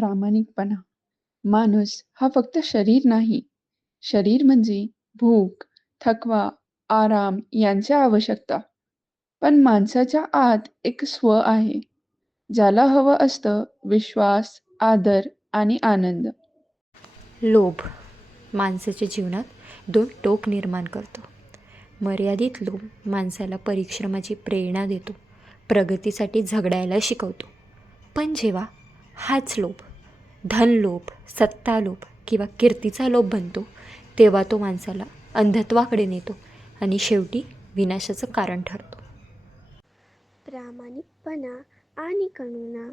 प्रामाणिकपणा. माणूस हा फक्त शरीर नाही. शरीर म्हणजे भूक, थकवा, आराम यांच्या आवश्यकता. पण माणसाच्या आत एक स्व आहे, ज्याला हवं असतं विश्वास, आदर आणि आनंद. लोभ माणसाच्या जीवनात दोन टोक निर्माण करतो. मर्यादित लोभ माणसाला परिश्रमाची प्रेरणा देतो, प्रगतीसाठी झगडायला शिकवतो. पण जेव्हा हाच लोभ धनलोभ, सत्तालोभ किंवा कीर्तीचा लोभ बनतो, तेव्हा तो माणसाला अंधत्वाकडे नेतो आणि शेवटी विनाशाचं कारण ठरतो. प्रामाणिकपणा आणि करुणा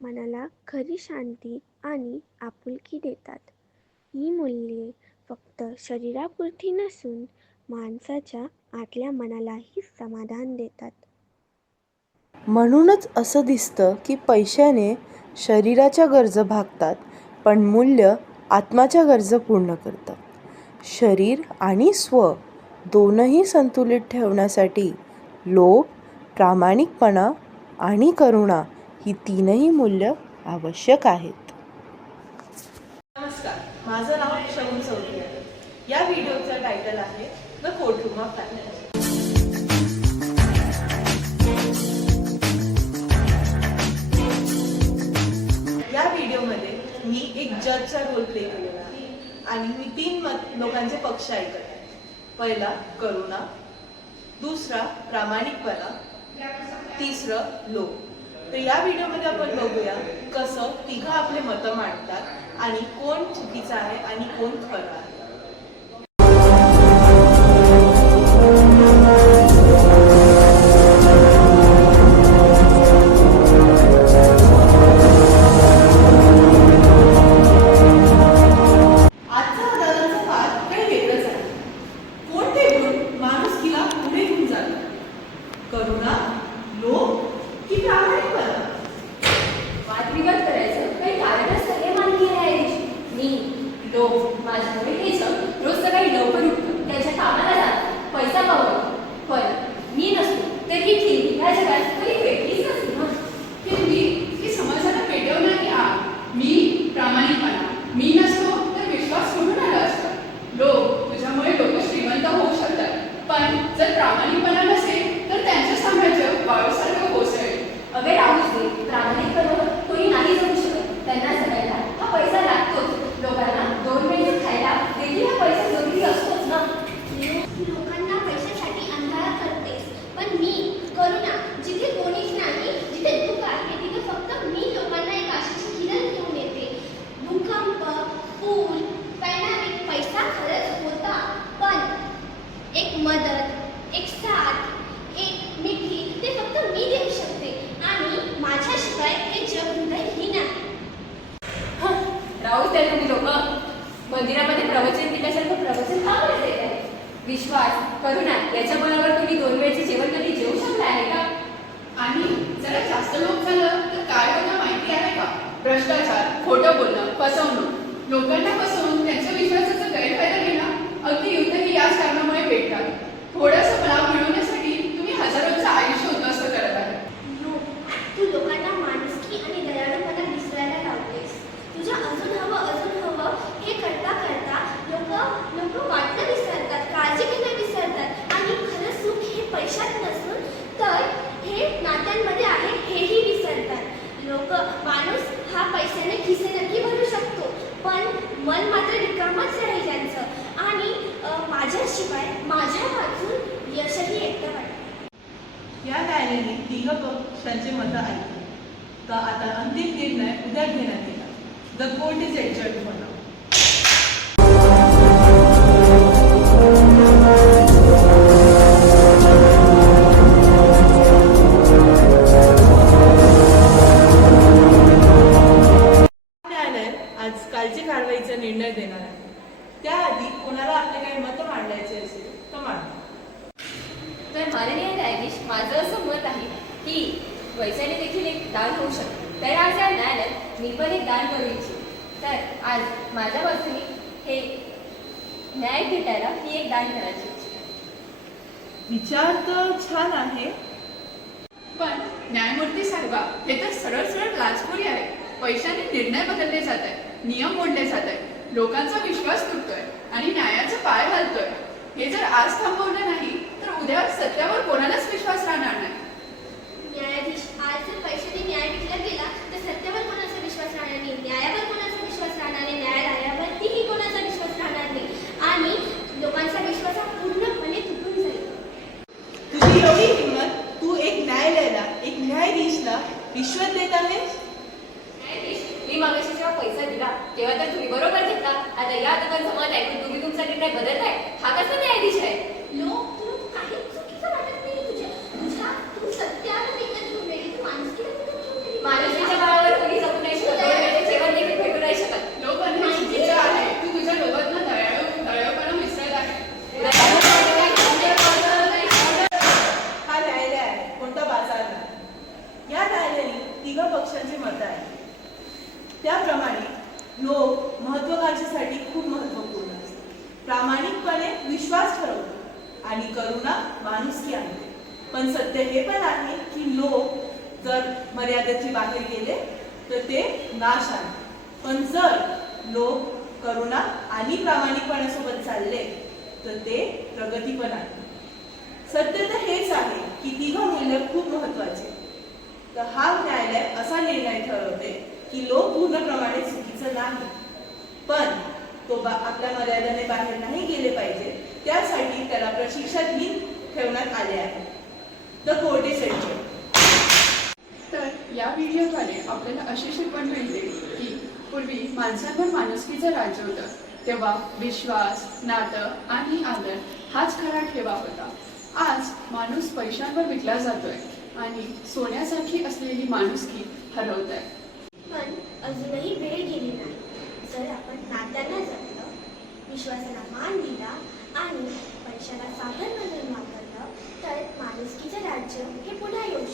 मनाला खरी शांती आणि आपुलकी देतात. ही मूल्ये फक्त शरीरापुरती नसून माणसाच्या आतल्या मनालाही समाधान देतात. म्हणूनच असं दिसतं की पैशाने शरीराच्या गरजा भागतात, पण मूल्य आत्माच्या गरजा पूर्ण करतात. शरीर आणि स्व दोनही संतुलित ठेवण्यासाठी लोभ, प्रामाणिकपणा आणि करुणा ही तीनही मूल्य आवश्यक आहेत. नमस्कार, माझं नाव शगुन चौधरी आहे. या व्हिडिओचं टायटल आहे द कोर्टरूम ऑफ फायनान्स. या व्हिडिओमध्ये मी एक जजचा रोल प्ले केलेला आहे आणि मी 3 लोकांचे पक्ष ऐकत आहे. पहिला करुणा, दुसरा प्रामाणिकपणा, तिसरं लोभ. तर या व्हिडिओमध्ये आपण बघूया कसं तिघं आपले मतं मांडतात आणि कोण चुकीचं आहे आणि कोण खरं आहे. आजचा दादाचा फार काही वेगळंच आहे. कोणते गुण माणुसकीला पुढे घेऊन जातात? करुणा, लोभ की प्रामाणिकपणा? वादविवाद करायचं काही कारणच हे मानली आहे. मी लोभ माझ्यामुळे हे जग रोज सकाळी लवकर उठतो, त्याच्या कामाला जात पैसा कमवतो. पण मी नसतो तर ही खिल्ली ह्या जगात कधी पेटलीच नसती ना. खिल्ली ही समाजाला पेटवणारी आग. मी प्रामाणिकपणा, मी नसतो तर विश्वास कुठून आला असता. लोभ तुझ्यामुळे लोक श्रीमंत होऊ शकतात, पण जर प्रामाणिकपणा नसेल तर त्यांचं साम्राज्य वाळूसारखं कोसळेल. अगं राहूच दे, प्रामाणिकपणावर कोणी नाही जगू शकत. त्यांना जगायला हा पैसा लागतोच. लोकांना 2 वेळेस खायला देखील हा पैसा जरुरी असतोच ना. लोकांना पैशासाठी अंधारा करतेस, पण मी करुणा, जिथे कोणीच नाही, जिथे दुःख आहे तिथे फक्त मी लोकांना एक आशेची किरण घेऊन येते. भूकंप, पूर, पॅन्डेमिक, पैसा खरंच होता, पण एक मदत, एक साथ, एक मिठी ते फक्त मी देऊ शकते आणि माझ्याशिवाय हे जग हृदयहीन आहे. राहूच द्या तुम्ही लोक. मंदिरामध्ये प्रवचन दिल्यासारखं प्रवचन का बरं देत आहे? विश्वास, करुणा याच्या बळावर तुम्ही 2 वेळचे जेवण कधी जेवू शकता आहे का? आणि जरा जास्त लोक झालं तर काय होतं माहिती आहे का? भ्रष्टाचार, खोटं बोलणं, फसवणूक. लोकांना फसवून त्यांच्या विश्वासाचा गैरफायदा घेणं, अगदी युद्धही याच कारणामुळे भेटतात. थोडंसं लाभ मिळवण्यासाठी तुम्ही हजारोंचं आयुष्य उद्ध्वस्त करत आहे. तू लोकांना माणुसकी आणि दयाळूपणा विसरायला लावतेस. तुझ्या अजून हवं हे करता करता लोक वाटणं विसरतात, काळजी घेणं विसरतात आणि खरं सुख हे पैशात नसून तर हे नात्यांमध्ये आहे हेही विसरतात. माणूस हा पैशाने खिसे नक्की भरू शकतो, पण मन मात्र रिकामच राहील त्यांचं आणि माझ्याशिवाय माझ्या वाचून यशही एकटं वाटतं. या न्यायालयाने तिघ पक्षांचे मतं ऐकली. तर आता अंतिम निर्णय उद्या घेण्यात येणार. The court is adjourned for now. न्यायालय आज कालची कारवाईचा निर्णय देणार आहे. त्याआधी कोणाला आपले काही मतं मांडायचे असेल तर मांडा. तर माननीय न्यायाधीश, माझं असं मत आहे की पैशाने देखील एक दान होऊ शकते. तर आज या न्यायालयात मी पण एक दान करू इच्छिते. तर आज माझ्या बाजूने हे न्याय भेटायला ही एक दान करायची इच्छा. विचार तर छान आहे, पण न्यायमूर्ती साहेबा, हे तर सरळ सरळ लाचखोरी आहे. पैशाने निर्णय बदलले जात आहेत, नियम मोडले जात आहेत, लोकांचा विश्वास तुटतोय आणि न्यायाचा पाय घालतोय. हे जर आज थांबवलं नाही तर उद्या सत्यावर कोणालाच विश्वास राहणार नाही. न्यायाधीश, आज जर पैशाने न्याय विकला गेला तर सत्यावर कोणाचा विश्वास राहणार नाही, न्यायावर कोणाचा विश्वास राहणार नाही, न्यायालयावरतीही कोणाचा विश्वास राहणार नाही आणि लोकांचा विश्वास हा पूर्णपणे तुटून जाईल. तुझी एवढी हिंमत, तू एक न्यायालयाला, एक न्यायाधीशला रिश्वत देत आहेस? न्यायाधीश, मी मागाशी जेव्हा पैसा दिला तेव्हा तर तुम्ही बरोबर घेतला. आता या दोघांचं मत ऐकून तुम्ही तुमचा निर्णय बदलताय. हा कसा न्यायाधीश आहे? लोक, तुला काही चुकीचं वाटत नाही तू सत्याला विकत घेऊन गेली, तू माणुसकीला विकत घेऊन गेली. माणुसकीच्या बळावर कोणी जगू नाही शकत, दोन वेळेचे जेवण देखील भेटू नाही शकत. लोकं हे चुकीचं आहे. तू तुझ्या लोकांना दयाळूपणा मिसळत आहे. हा न्यायालय आहे, कोणता बाजार नाही. या न्यायालयाने तिघ पक्षांचे मत आहे. त्याप्रमाणे लोक महत्वाकांक्षेसाठी खूप महत्वपूर्ण असतात. प्रामाणिकपणे विश्वास ठरवतो आणि करुणा माणुसकी आणते. पण सत्य हे पण आहे की लोक जर मर्यादेच्या बाहेर गेले तर ते नाश आणते. पण जर लोक करुणा आणि प्रामाणिकपणासोबत चालले तर ते प्रगती पण आणते. सत्य तर हेच आहे की तिघ मूल्य खूप महत्वाचे. तर हा न्यायालय असा निर्णय ठरवते की लोक पूर्णप्रमाणे चुकीचं नाही, पण तो आपल्या मर्यादेने बाहेर नाही गेले पाहिजे. त्यासाठी त्याला प्रशिक्षाधीन ठेवण्यात आले आहे. The court is adjourned. तर या व्हिडिओद्वारे आपल्याला अशी शिकवण मिळते की पूर्वी माणसांवर माणुसकीचं राज्य होतं, तेव्हा विश्वास, नातं आणि आदर हाच खरा ठेवा होता. आज माणूस पैशांवर विकला जातोय आणि सोन्यासारखी असलेली माणुसकी हरवत आहे. पण अजूनही वेळ गेली नाही. जर आपण नात्यांना जपलं, विश्वासाला मान दिला आणि पैशाला साधन म्हणून वापरलं तर माणुसकीचं राज्य हे पुन्हा येऊ